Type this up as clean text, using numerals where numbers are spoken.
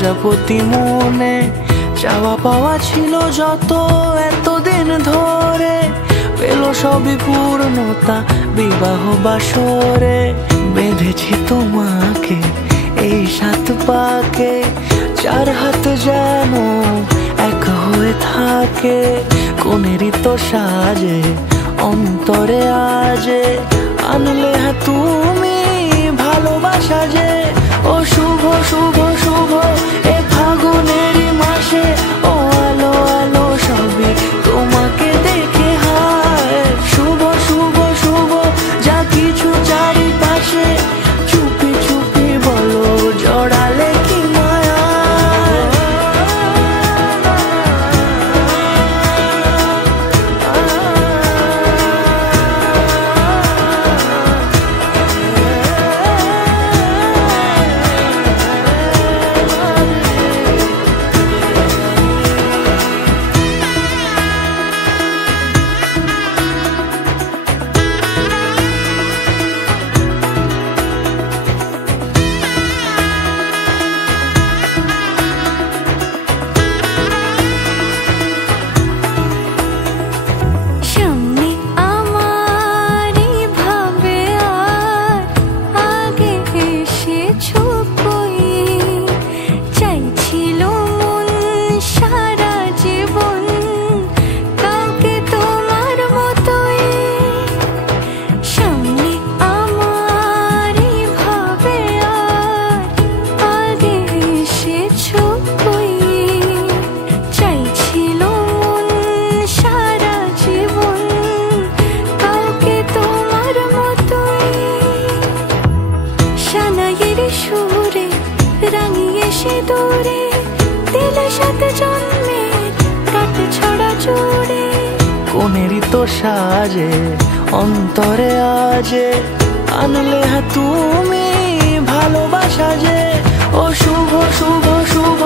প্রজাপতি মনে চাওয়া পাওয়া ছিল যত এতদিন ধরে, পেল সবই পূর্ণতা বিবাহ বাসরে। বেঁধেছি তোমাকে এই 7 পাকে, 4 হাত যেন এক হয়ে থাকে। কোনেরই তো সাজে অন্তরে আজে, আনলে হ্যাঁ তুমি ভালোবাসা যে। ও শুভ শুভ শুভ এ ফাগুনেরই মাসে, ও আলো আলো সবই তোমাকে দেখে হায়। শুভ শুভ শুভ যা কিছু চারিপাশে, চুপি চুপি বলো জড়ালে কি মায়া। সুরে রাঙিয়ে সে দূরে দিলে 7 জন্মের কাট ছড়া জোড়ে। কোনেরই তো সাজে অন্তরে আজে, আনলে হ্যাঁ তুমি ভালোবাসা যে। ও শুভ শুভ শুভ